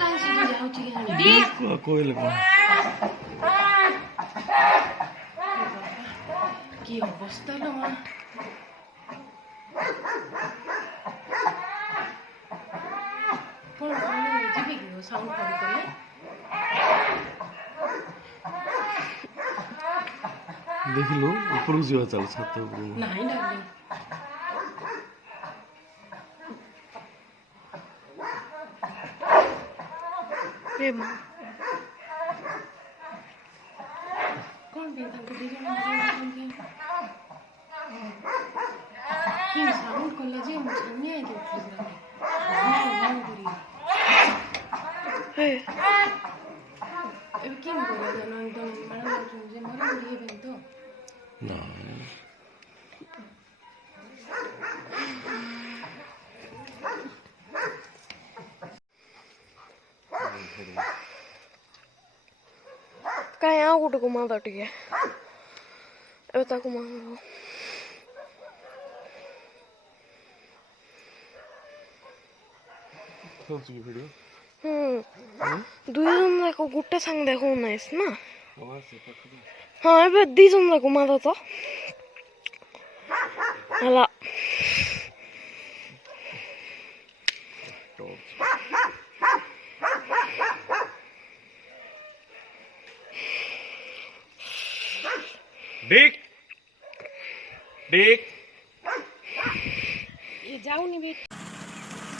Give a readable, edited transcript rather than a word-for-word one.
काहे से जाउची के कोयल को की अवस्था लो मां कौन कौन जीबे की साउंड कर देख लो ऊपर जीवा चल छत ऊपर नहीं डार्लिंग ए मां कौन भी तंग दी जण की साउंड कॉलेज जे मुझे आई के उठली हे ए किन करे जानो एकदम मारा जे मरे ये बेन तो ना कहीं आ गोटे घुमा दो टे ए घुमा दुई जन जाक गोटे सांग देखो नाइस ना हाँ ए दी जन जाक घुमा दो तो हला देख देख ये जाओ नहीं बेट